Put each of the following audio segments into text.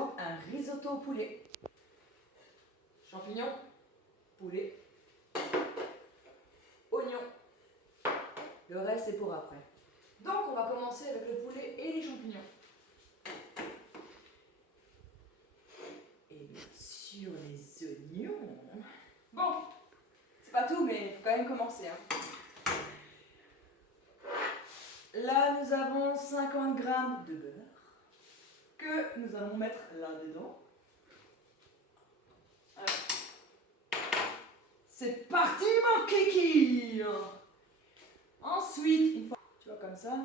exemple un risotto au poulet. Champignons, poulet, oignons. Le reste c'est pour après. Donc on va commencer avec le poulet et les champignons. Et bien sûr les oignons. Bon, c'est pas tout mais il faut quand même commencer. Là nous avons 50 g de beurre que nous allons mettre là-dedans. C'est parti mon kiki! Ensuite, une fois, tu vois comme ça,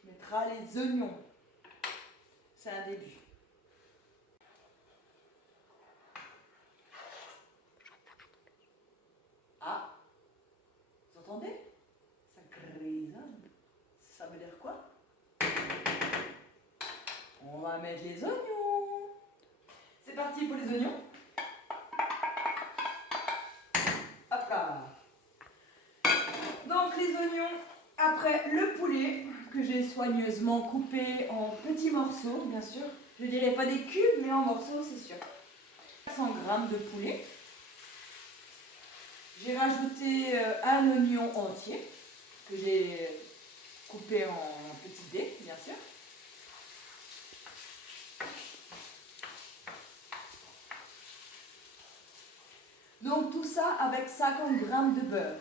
tu mettras les oignons. C'est un début. Ah, vous entendez? Ça grisonne. Ça veut dire quoi? On va mettre les oignons. C'est parti pour les oignons. Hop là. Donc les oignons, après le poulet que j'ai soigneusement coupé en petits morceaux, bien sûr. Je dirais pas des cubes, mais en morceaux, c'est sûr. 100 g de poulet. J'ai rajouté un oignon entier que j'ai coupé en petits dés, bien sûr. Donc tout ça avec 50 g de beurre.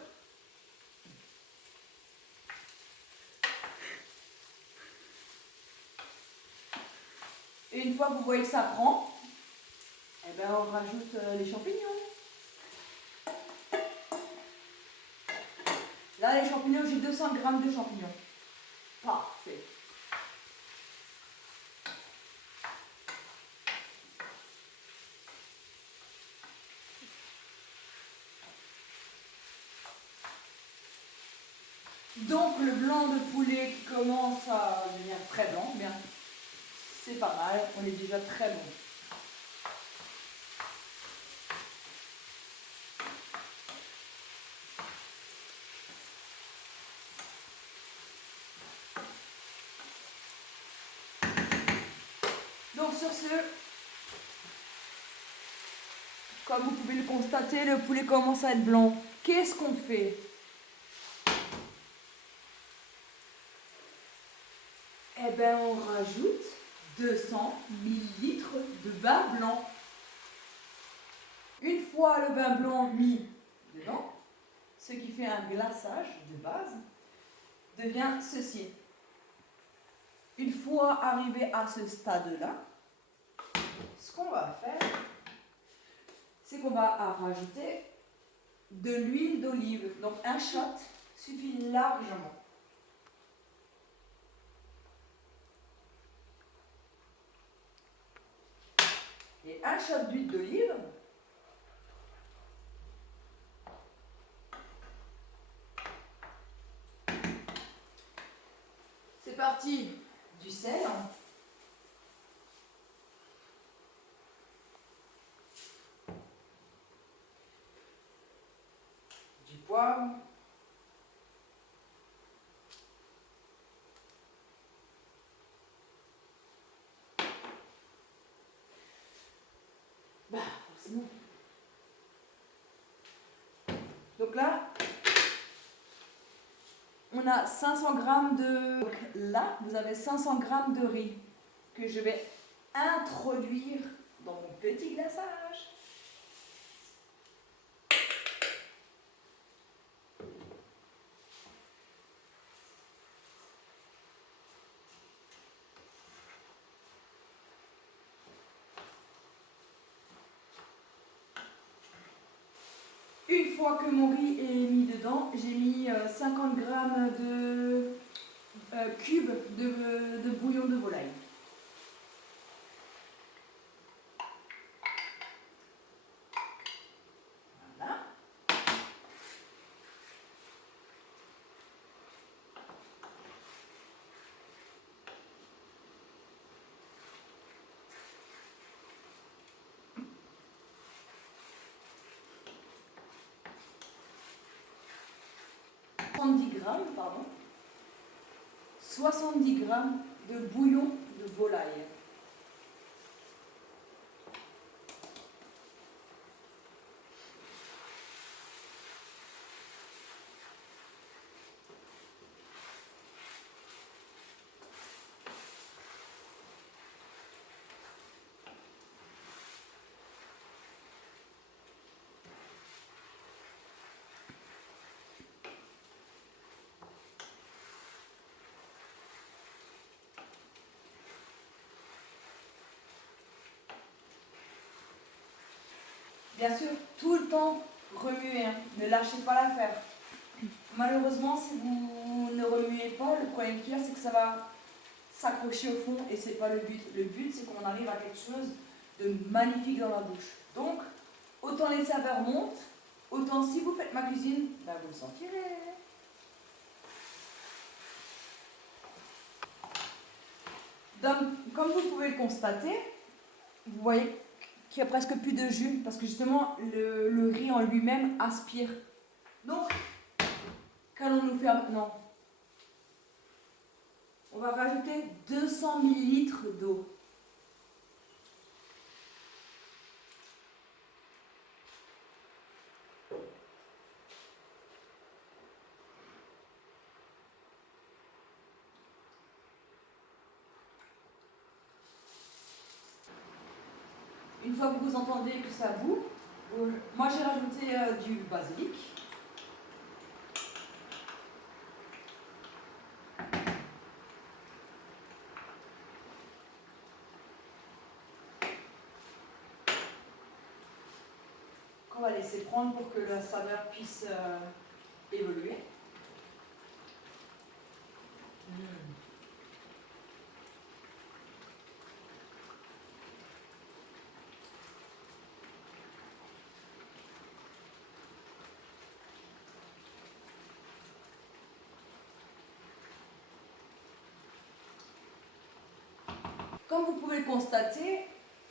Et une fois que vous voyez que ça prend, eh ben on rajoute les champignons. Là, les champignons, j'ai 200 g de champignons. Parfait. Donc le blanc de poulet commence à devenir très blanc. Bien, c'est pas mal, on est déjà très bon. Donc sur ce, comme vous pouvez le constater, le poulet commence à être blanc. Qu'est-ce qu'on fait? Eh bien, on rajoute 200 ml de vin blanc. Une fois le vin blanc mis dedans, ce qui fait un glaçage de base, devient ceci. Une fois arrivé à ce stade-là, ce qu'on va faire, c'est qu'on va rajouter de l'huile d'olive. Donc un shot suffit largement. Et un shot d'huile d'olive, c'est parti du sel, du poivre, forcément. Donc là, on a 500 g de... Donc là, vous avez 500 g de riz que je vais introduire dans mon petit glaçage. Une fois que mon riz est mis dedans, j'ai mis 50 g de cubes de bouillon de volaille. Voilà. Pardon, 70 g de bouillon de volaille. Bien sûr, tout le temps remuer, hein. Ne lâchez pas l'affaire. Malheureusement, si vous ne remuez pas, le problème qu'il y a, c'est que ça va s'accrocher au fond et c'est pas le but. Le but, c'est qu'on arrive à quelque chose de magnifique dans la bouche. Donc, autant les saveurs montent, autant si vous faites ma cuisine, ben vous le sentirez. Comme vous pouvez le constater, vous voyez qu'il n'y a presque plus de jus parce que justement le riz en lui-même aspire. Donc, qu'allons-nous faire maintenant? On va rajouter 200 ml d'eau. Une fois que vous entendez que ça bout, moi j'ai rajouté du basilic. Qu'on va laisser prendre pour que la saveur puisse évoluer. Comme vous pouvez le constater,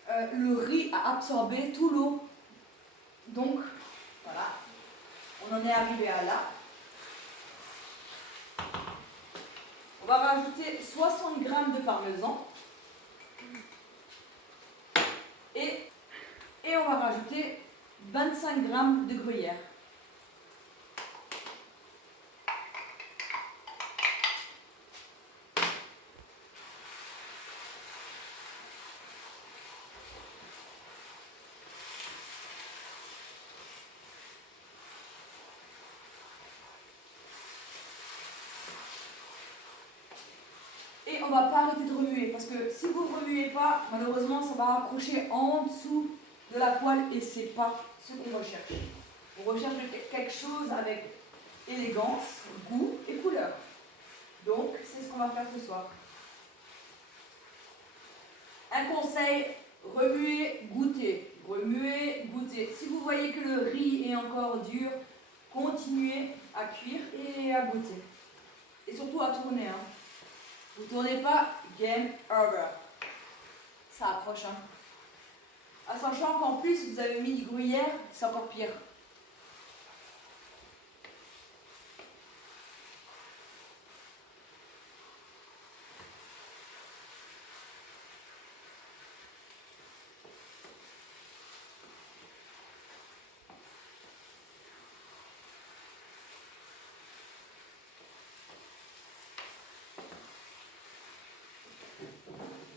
le riz a absorbé tout l'eau. Donc, voilà, on en est arrivé à là. On va rajouter 60 g de parmesan. Et on va rajouter 25 g de gruyère. Et on ne va pas arrêter de remuer parce que si vous ne remuez pas, malheureusement ça va accrocher en dessous de la poêle et ce n'est pas ce qu'on recherche. On recherche quelque chose avec élégance, goût et couleur. Donc c'est ce qu'on va faire ce soir. Un conseil, remuez, goûtez. Remuez, goûtez. Si vous voyez que le riz est encore dur, continuez à cuire et à goûter. Et surtout à tourner. Hein. Vous ne tournez pas, game over. Ça approche. Hein. À sachant qu'en plus, vous avez mis du gruyère, c'est encore pire.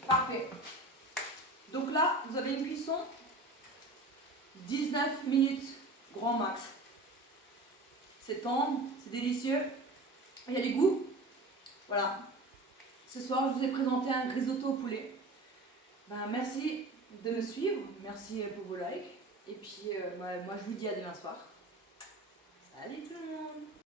Parfait. Donc là, vous avez une cuisson 19 minutes, grand max. C'est tendre, c'est délicieux. Il y a des goûts. Voilà. Ce soir, je vous ai présenté un risotto au poulet. Merci de me suivre. Merci pour vos likes. Et puis, moi, je vous dis à demain soir. Salut tout le monde!